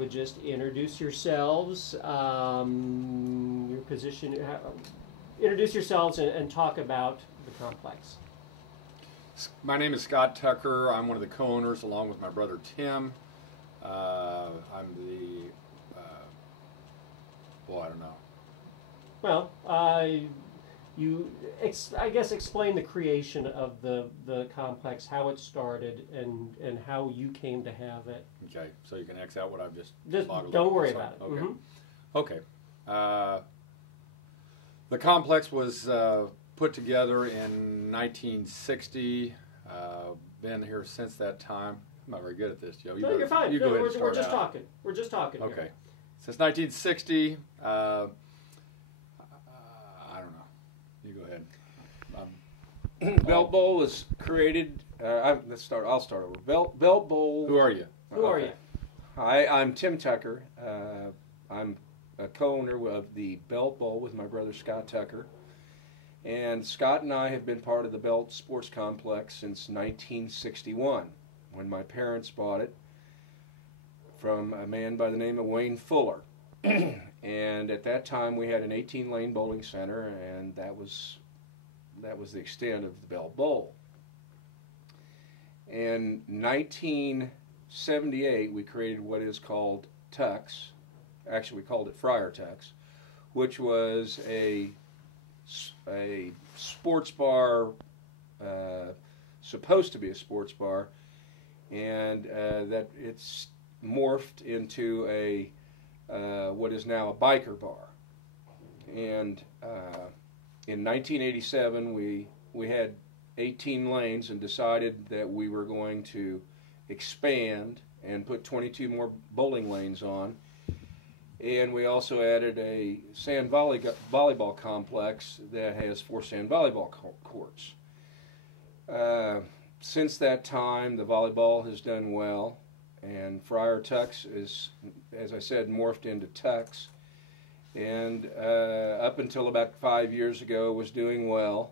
Would just introduce yourselves, your position, introduce yourselves and talk about the complex. My name is Scott Tucker. I'm one of the co-owners along with my brother Tim. I'm the, I don't know. Well, I guess explain the creation of the complex, how it started, and how you came to have it. Okay, so you can X out what I've just don't worry about it. Okay. Mm-hmm. Okay. The complex was put together in 1960. Been here since that time. I'm not very good at this, Joe. No, you're fine. You go ahead and we're start just out. talking. We're just talking. Okay. Here. Since 1960, I don't know. You go ahead. Belt Bowl was created. I'll start over. Belt Bowl. Who are you? Who are you? Hi, I'm Tim Tucker. I'm a co-owner of the Belt Bowl with my brother Scott Tucker. And Scott and I have been part of the Belt Sports Complex since 1961, when my parents bought it from a man by the name of Wayne Fuller. And at that time we had an 18-lane bowling center, and that was the extent of the Belt Bowl. In 1978 we created what is called Tux. Actually, we called it Friar Tux, which was a sports bar, supposed to be a sports bar, and that it's morphed into a what is now a biker bar. And in 1987 we had 18 lanes and decided that we were going to expand and put 22 more bowling lanes on. And we also added a sand volleyball complex that has 4 sand volleyball courts. Since that time, the volleyball has done well, and Friar Tux is, as I said, morphed into Tux. And up until about 5 years ago, was doing well.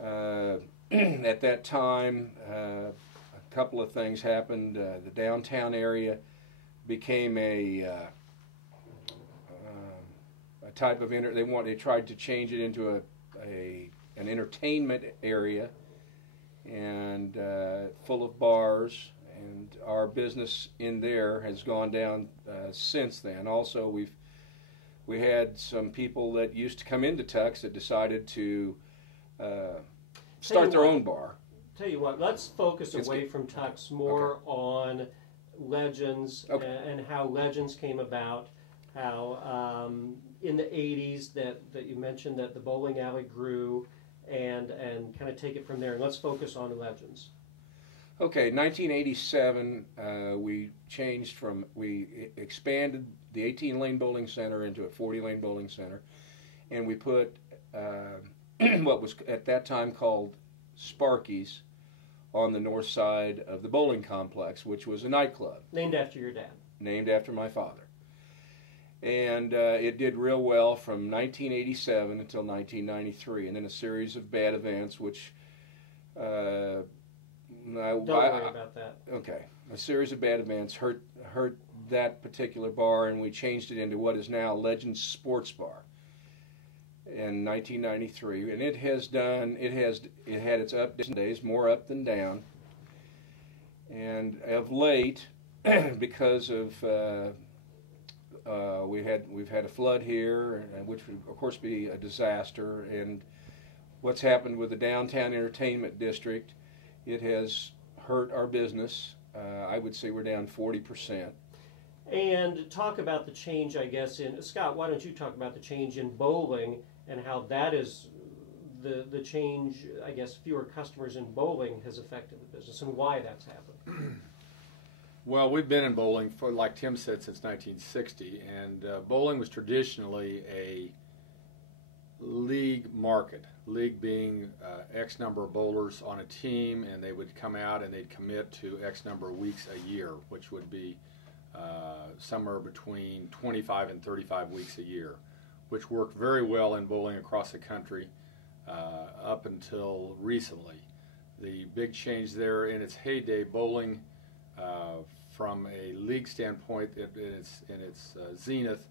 At that time, a couple of things happened. The downtown area became a type of they tried to change it into an entertainment area, and full of bars, and our business in there has gone down since then. Also, we had some people that used to come into Tux that decided to start their own bar. Tell you what, let's focus away from Tux more on Legends, and how Legends came about. How in the 80s that you mentioned that the bowling alley grew, and kind of take it from there. And let's focus on Legends. Okay, 1987, we expanded the 18-lane bowling center into a 40-lane bowling center, and we put what was at that time called Sparky's on the north side of the bowling complex, which was a nightclub. Named after your dad. Named after my father. And it did real well from 1987 until 1993, and then a series of bad events, which don't worry about that. Okay, a series of bad events hurt that particular bar, and we changed it into what is now Legends Sports Bar in 1993, and it had its up days, more up than down, and of late, because of we've had a flood here, which would of course be a disaster, and what's happened with the downtown entertainment district, it has hurt our business. I would say we're down 40%. And talk about the change, I guess, in Scott. Why don't you talk about the change in bowling and how that is the change? I guess fewer customers in bowling has affected the business, and why that's happened. Well, we've been in bowling for, like Tim said, since 1960, and bowling was traditionally a league market. League being X number of bowlers on a team, and they would come out and they'd commit to X number of weeks a year, which would be somewhere between 25 and 35 weeks a year, which worked very well in bowling across the country up until recently. The big change there, in its heyday, bowling from a league standpoint, in its zenith,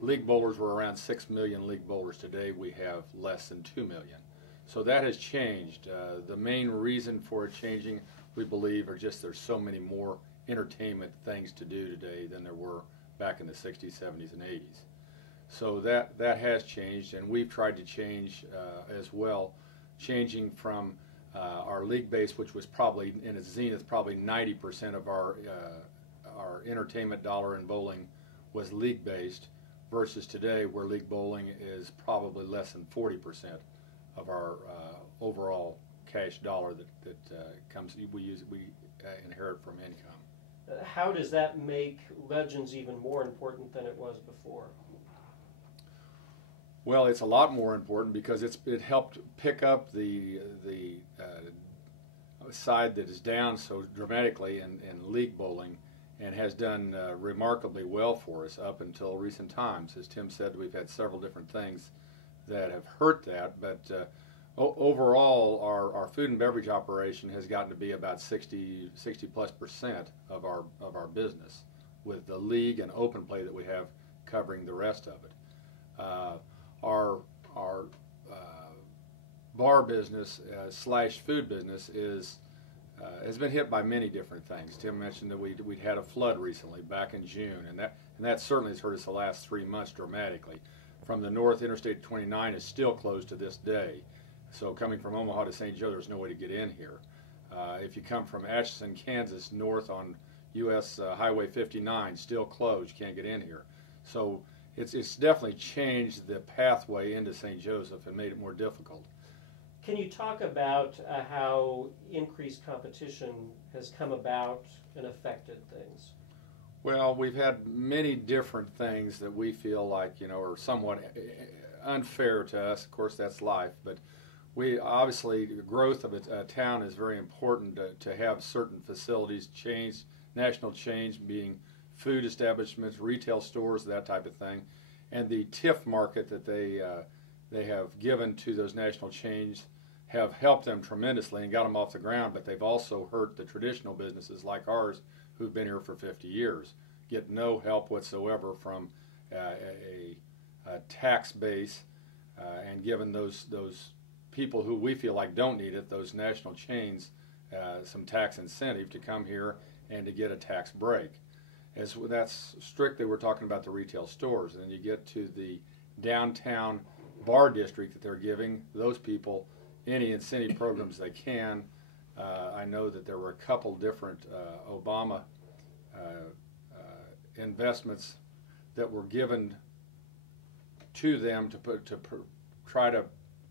league bowlers were around 6 million league bowlers. Today we have less than 2 million. So that has changed. The main reason for it changing, we believe, are just there's so many more entertainment things to do today than there were back in the 60s, 70s, and 80s. So that has changed, and we've tried to change as well, changing from our league base, which was probably in its zenith, probably 90% of our entertainment dollar in bowling was league based, versus today where league bowling is probably less than 40% of our overall cash dollar that we inherit from income. How does that make Legends even more important than it was before? Well, it's a lot more important because it helped pick up the side that is down so dramatically in league bowling, and has done remarkably well for us up until recent times. As Tim said, we've had several different things that have hurt that, but overall, our food and beverage operation has gotten to be about 60+% of our business, with the league and open play that we have covering the rest of it. Our bar business slash food business has been hit by many different things. Tim mentioned that we'd had a flood recently back in June, and that certainly has hurt us the last 3 months dramatically. From the north, Interstate 29 is still closed to this day. So coming from Omaha to St. Joe, there's no way to get in here. If you come from Atchison, Kansas, north on U.S. Highway 59, still closed. You can't get in here. So it's definitely changed the pathway into St. Joseph and made it more difficult. Can you talk about how increased competition has come about and affected things? Well, we've had many different things that we feel like, are somewhat unfair to us. Of course, that's life, but we obviously, the growth of a town is very important to have certain facilities change, national change being food establishments, retail stores, that type of thing, and the TIF market that they have given to those national chains have helped them tremendously and got them off the ground, but they've also hurt the traditional businesses like ours who've been here for 50 years, get no help whatsoever from a tax base, and given those people who we feel like don't need it, those national chains, some tax incentive to come here and to get a tax break. That's strictly, we're talking about the retail stores. And then you get to the downtown bar district that they're giving those people any incentive programs they can. I know that there were a couple different Obama investments that were given to them to try to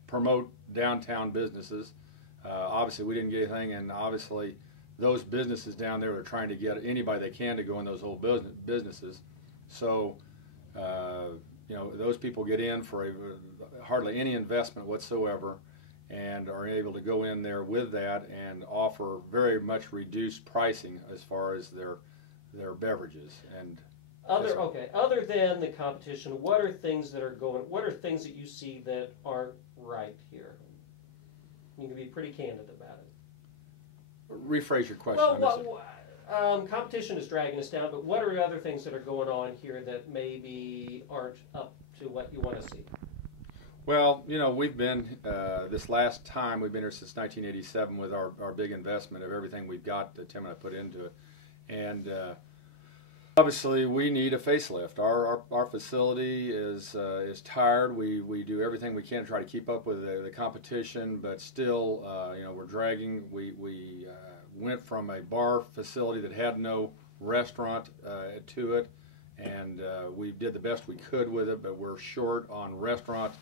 promote downtown businesses. Obviously, we didn't get anything, and obviously those businesses down there are trying to get anybody they can to go in those old businesses. So, those people get in for hardly any investment whatsoever, and are able to go in there with that and offer very much reduced pricing as far as their beverages. And other than the competition, what are things that you see that aren't right here? You can be pretty candid about it. Rephrase your question. Competition is dragging us down, but what are other things that are going on here that maybe aren't up to what you want to see? Well, we've been, this last time, we've been here since 1987 with our big investment of everything we've got that Tim and I put into it. And obviously we need a facelift. Our facility is tired. We do everything we can to try to keep up with the competition, but still, we're dragging. We went from a bar facility that had no restaurant to it, and we did the best we could with it, but we're short on restaurant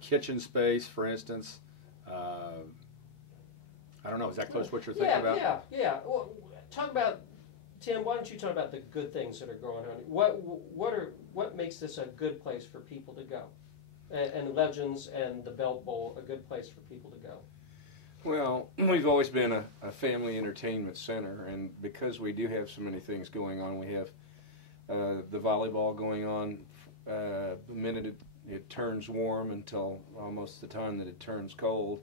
kitchen space, for instance. I don't know, is that close to what you're thinking about? Yeah. Well, Tim, why don't you talk about the good things that are going on? What makes this a good place for people to go? And Legends and the Belt Bowl a good place for people to go? Well, we've always been a family entertainment center, and because we do have so many things going on, we have the volleyball going on the minute it turns warm until almost the time that it turns cold,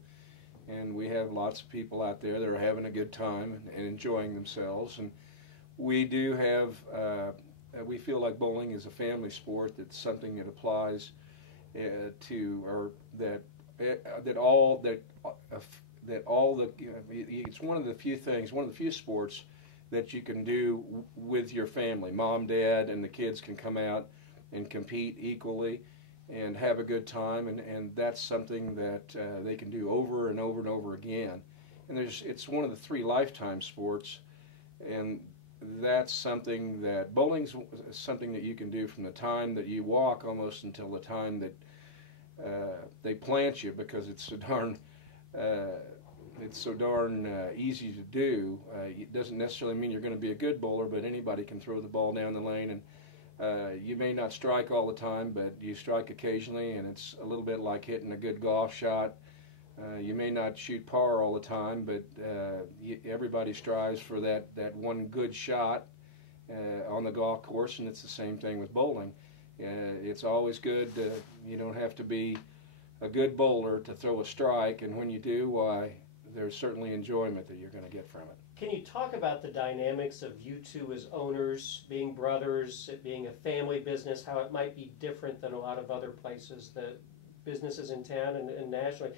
and we have lots of people out there that are having a good time and enjoying themselves. And we do have, we feel like bowling is a family sport. That's something that applies to, or that all the, it's one of the few things, one of the few sports that you can do with your family. Mom, dad, and the kids can come out and compete equally and have a good time, and that's something that they can do over and over and over again. And it's one of the 3 lifetime sports, and that's something that bowling's something that you can do from the time that you walk almost until the time that they plant you, because it's so darn easy to do. It doesn't necessarily mean you're going to be a good bowler, but anybody can throw the ball down the lane, and you may not strike all the time, but you strike occasionally, and it's a little bit like hitting a good golf shot. You may not shoot par all the time, but everybody strives for that one good shot on the golf course, and it's the same thing with bowling. It's always good. You don't have to be a good bowler to throw a strike, and when you do, why, there's certainly enjoyment that you're going to get from it. Can you talk about the dynamics of you two as owners, being brothers, it being a family business, how it might be different than a lot of other places, that businesses in town and nationally?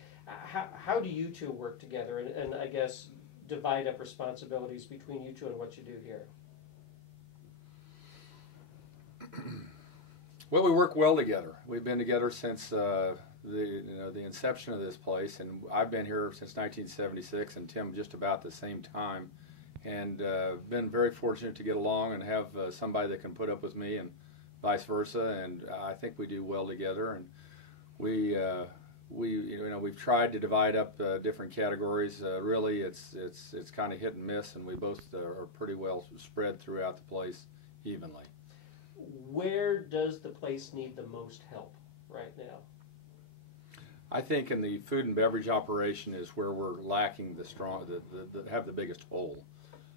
How do you two work together and I guess divide up responsibilities between you two and what you do here? Well, we work well together. We've been together since the inception of this place, and I've been here since 1976, and Tim just about the same time, and been very fortunate to get along and have somebody that can put up with me, and vice versa. And I think we do well together, and we've tried to divide up different categories. Really, it's kind of hit and miss, and we both are pretty well spread throughout the place evenly. Where does the place need the most help right now? I think in the food and beverage operation is where we're lacking have the biggest hole.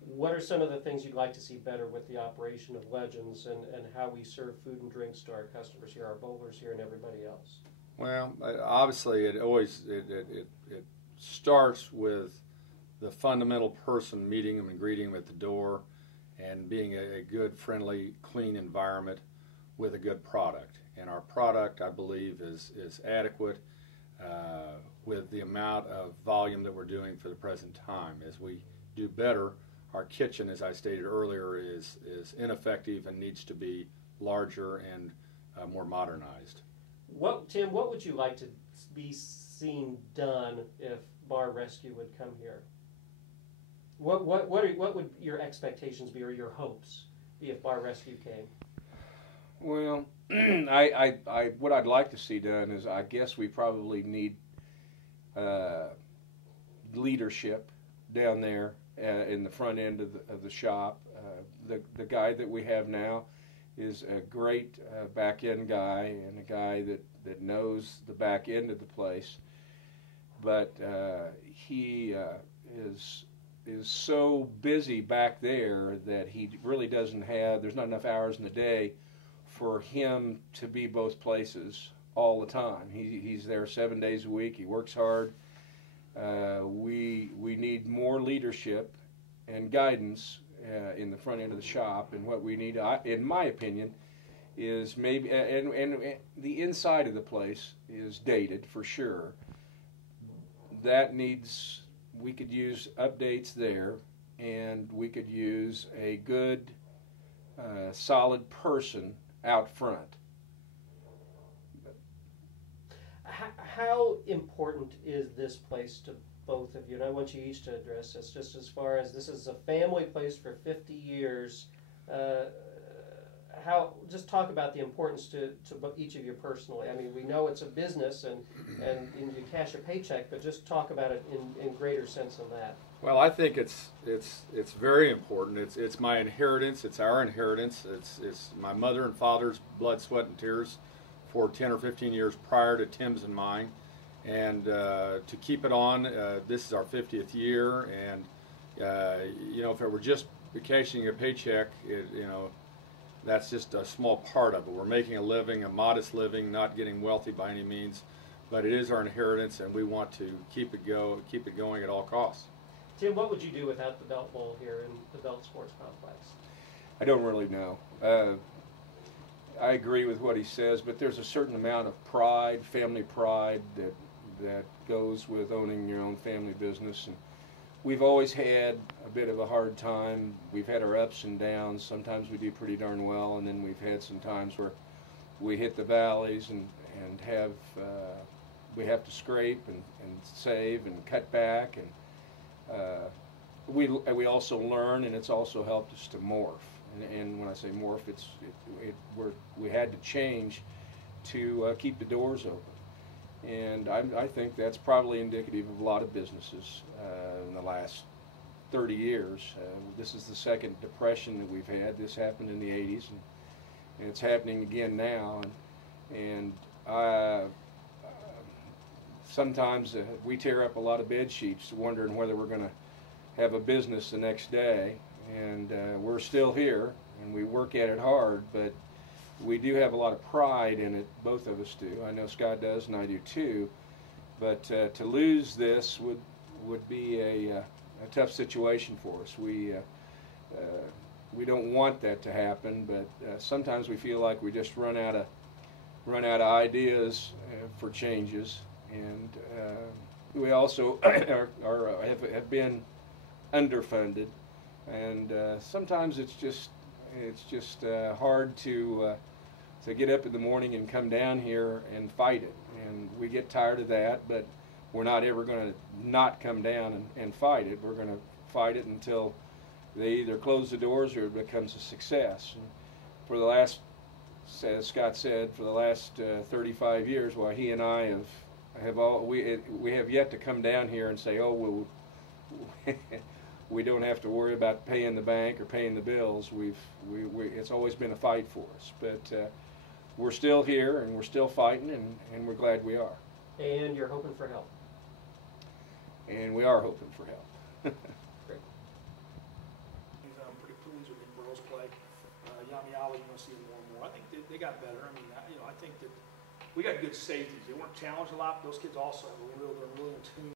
What are some of the things you'd like to see better with the operation of Legends and how we serve food and drinks to our customers here, our bowlers here, and everybody else? Well, obviously it starts with the fundamental person meeting them and greeting them at the door, and being a good, friendly, clean environment with a good product. And our product, I believe, is adequate with the amount of volume that we're doing for the present time. As we do better, our kitchen, as I stated earlier, is ineffective and needs to be larger and more modernized. Tim, what would you like to be seen done if Bar Rescue would come here? What would your expectations be, or your hopes be, if Bar Rescue came? Well, what I'd like to see done is, I guess we probably need leadership down there in the front end of the shop. The guy that we have now is a great back end guy, and a guy that knows the back end of the place, but he is so busy back there that he really doesn't have, there's not enough hours in the day for him to be both places all the time. He's there 7 days a week. He works hard. We need more leadership and guidance in the front end of the shop, and what we need, in my opinion, is maybe, and the inside of the place is dated for sure. That needs, we could use updates there, and we could use a good, solid person out front. How important is this place to both of you? And I want you each to address this, just as far as this is a family place for 50 years. Just talk about the importance to each of you personally. I mean, we know it's a business and you cash a paycheck, but just talk about it in greater sense than that. Well, I think it's very important. It's my inheritance. It's our inheritance. It's my mother and father's blood, sweat, and tears for 10 or 15 years prior to Tim's and mine, and to keep it on. This is our 50th year, and if it were just cashing a paycheck, that's just a small part of it. We're making a living, a modest living, not getting wealthy by any means, but it is our inheritance, and we want to keep it going at all costs. Tim, what would you do without the Belt Bowl here in the Belt Sports Complex? I don't really know. I agree with what he says, but there's a certain amount of pride, family pride, that goes with owning your own family business. And we've always had a bit of a hard time. We've had our ups and downs. Sometimes we do pretty darn well, and then we've had some times where we hit the valleys and have we have to scrape and save and cut back, and we also learn, and it's also helped us to morph. And when I say morph, we had to change to keep the doors open. And I think that's probably indicative of a lot of businesses in the last 30 years. This is the second depression that we've had. This happened in the 80s, and it's happening again now. And sometimes we tear up a lot of bed sheets wondering whether we're going to have a business the next day. And we're still here, and we work at it hard, but we do have a lot of pride in it. Both of us do. I know Scott does, and I do too. But to lose this would be a tough situation for us. We don't want that to happen, but sometimes we feel like we just run out of ideas for changes, and we also have been underfunded. And sometimes it's just hard to get up in the morning and come down here and fight it. And we get tired of that, but we're not ever going to not come down and fight it. We're going to fight it until they either close the doors or it becomes a success. And for the last, as Scott said, for the last 35 years, while he and I we have yet to come down here and say, oh, well, we don't have to worry about paying the bank or paying the bills. It's always been a fight for us, but we're still here and we're still fighting, and we're glad we are. And you're hoping for help. And we are hoping for help. Great. I'm pretty pleased with the girls' play. Yamiala, you're going to see them more and more. I think they got better. I mean, I think that we got good safeties. They weren't challenged a lot, but those kids also they're really in tune.